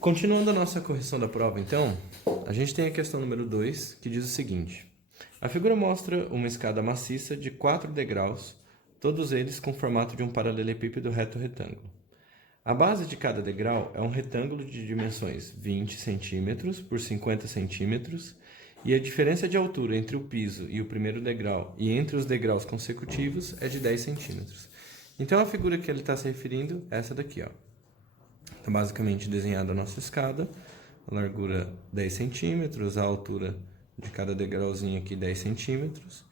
Continuando a nossa correção da prova, então, a gente tem a questão número 2, que diz o seguinte. A figura mostra uma escada maciça de 4 degraus, todos eles com o formato de um paralelepípedo reto retângulo. A base de cada degrau é um retângulo de dimensões 20 cm por 50 cm e a diferença de altura entre o piso e o primeiro degrau e entre os degraus consecutivos é de 10 cm. Então, a figura que ele está se referindo é essa daqui, ó. Está basicamente desenhada a nossa escada, a largura 10 centímetros, a altura de cada degrauzinho aqui 10 centímetros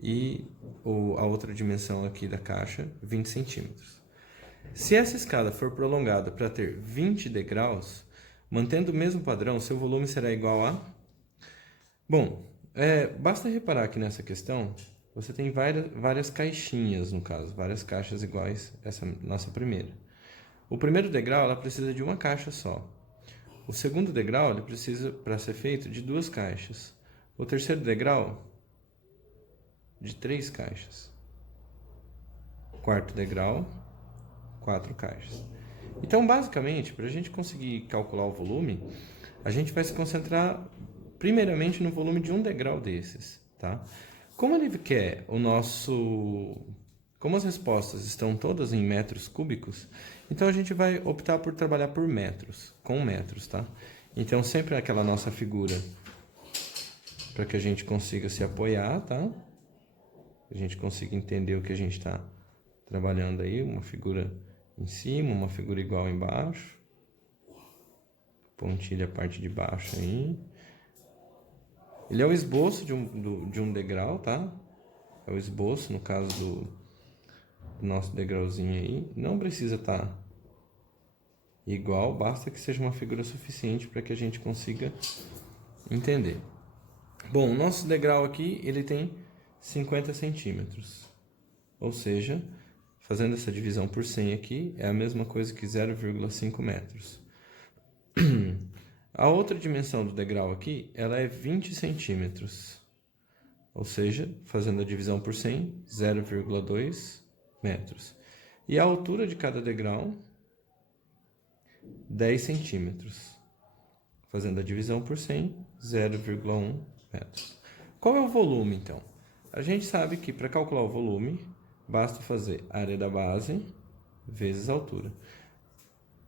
e a outra dimensão aqui da caixa 20 centímetros. Se essa escada for prolongada para ter 20 degraus, mantendo o mesmo padrão, seu volume será igual a... Bom, basta reparar que nessa questão você tem várias caixinhas, no caso, várias caixas iguais a essa nossa primeira. O primeiro degrau ela precisa de uma caixa só. O segundo degrau ele precisa, para ser feito, de 2 caixas. O terceiro degrau, de 3 caixas. O quarto degrau, 4 caixas. Então, basicamente, para a gente conseguir calcular o volume, a gente vai se concentrar primeiramente no volume de um degrau desses, tá? Como ele quer Como as respostas estão todas em metros cúbicos, então a gente vai optar por trabalhar por metros, com metros, tá? Então, sempre aquela nossa figura, para que a gente consiga se apoiar, tá? A gente consiga entender o que a gente está trabalhando aí, uma figura em cima, uma figura igual embaixo. Pontilha a parte de baixo aí. Ele é o esboço de um degrau, tá? É o esboço, no caso do nosso degrauzinho aí. Não precisa estar igual, basta que seja uma figura suficiente para que a gente consiga entender. Bom, o nosso degrau aqui, ele tem 50 centímetros. Ou seja, fazendo essa divisão por 100 aqui, é a mesma coisa que 0,5 metros. A outra dimensão do degrau aqui, ela é 20 centímetros. Ou seja, fazendo a divisão por 100, 0,2 metros. E a altura de cada degrau, 10 centímetros. Fazendo a divisão por 100, 0,1 metros. Qual é o volume, então? A gente sabe que para calcular o volume, basta fazer a área da base vezes a altura.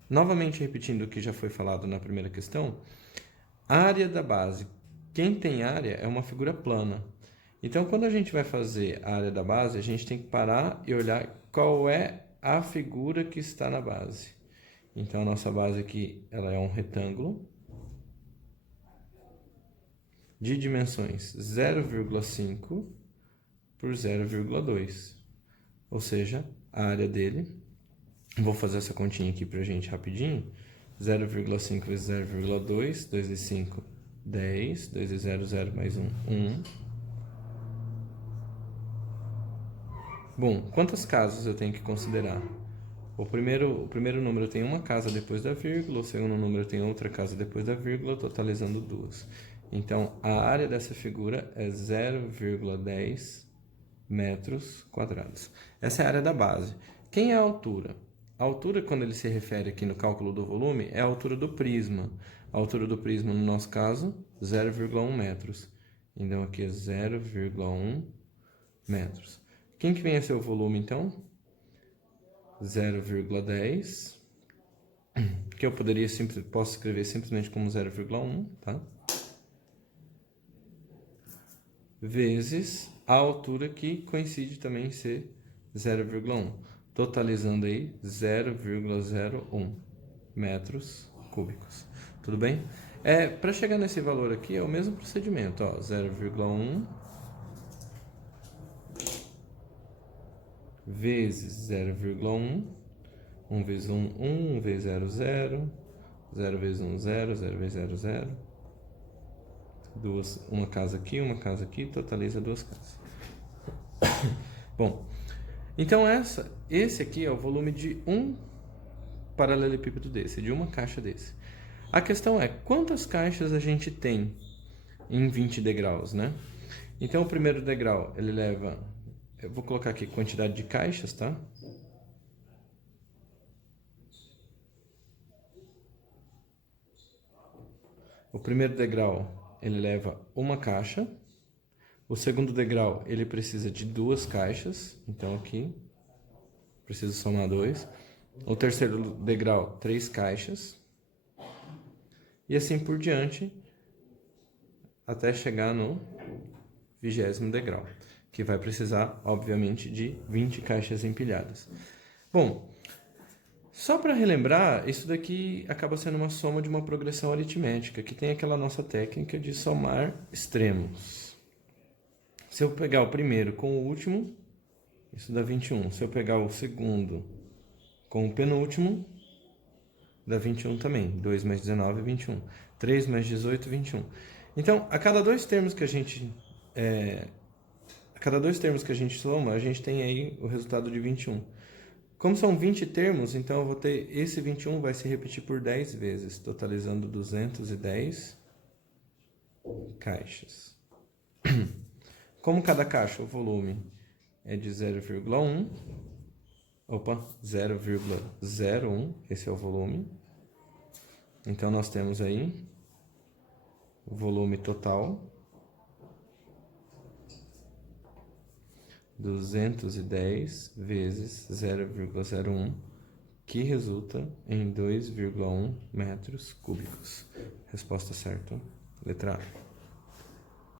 Novamente repetindo o que já foi falado na primeira questão, a área da base, quem tem área é uma figura plana. Então, quando a gente vai fazer a área da base, a gente tem que parar e olhar qual é a figura que está na base. Então, a nossa base aqui ela é um retângulo de dimensões 0,5 por 0,2. Ou seja, a área dele, vou fazer essa continha aqui pra gente rapidinho, 0,5 vezes 0,2, 2 vezes 5, 10, 2 vezes 0, 0 mais 1, 1. Bom, quantas casas eu tenho que considerar? O primeiro número tem uma casa depois da vírgula, o segundo número tem outra casa depois da vírgula, totalizando 2. Então, a área dessa figura é 0,10 metros quadrados. Essa é a área da base. Quem é a altura? A altura, quando ele se refere aqui no cálculo do volume, é a altura do prisma. A altura do prisma, no nosso caso, 0,1 metros. Então, aqui é 0,1 metros. Quem que vem a ser o volume, então? 0,10, que eu posso escrever simplesmente como 0,1, tá? Vezes a altura que coincide também em ser 0,1, totalizando aí 0,01 metros cúbicos. Tudo bem? Para chegar nesse valor aqui é o mesmo procedimento, ó, 0,1 vezes 0,1, 1 vezes 1, 1, 1 vezes 0, 0, 0 vezes 1, 0, 0 vezes 0, 0. Uma casa aqui, totaliza 2 casas. Bom, então esse aqui é o volume de um paralelepípedo desse, de uma caixa desse. A questão é, quantas caixas a gente tem em 20 degraus, né? Então, o primeiro degrau, ele leva... Eu vou colocar aqui quantidade de caixas, tá? O primeiro degrau, ele leva uma caixa. O segundo degrau, ele precisa de 2 caixas. Então, aqui, preciso somar 2. O terceiro degrau, 3 caixas. E assim por diante, até chegar no 20º degrau, que vai precisar, obviamente, de 20 caixas empilhadas. Bom, só para relembrar, isso daqui acaba sendo uma soma de uma progressão aritmética, que tem aquela nossa técnica de somar extremos. Se eu pegar o primeiro com o último, isso dá 21. Se eu pegar o segundo com o penúltimo, dá 21 também. 2 mais 19 é 21. 3 mais 18, 21. Então, a cada dois termos que a gente soma, a gente tem aí o resultado de 21. Como são 20 termos, então eu vou ter esse 21 vai se repetir por 10 vezes, totalizando 210 caixas. Como cada caixa, o volume é de 0,01, opa, 0,01, esse é o volume. Então, nós temos aí o volume total, 210 vezes 0,01, que resulta em 2,1 metros cúbicos. Resposta certa, letra A.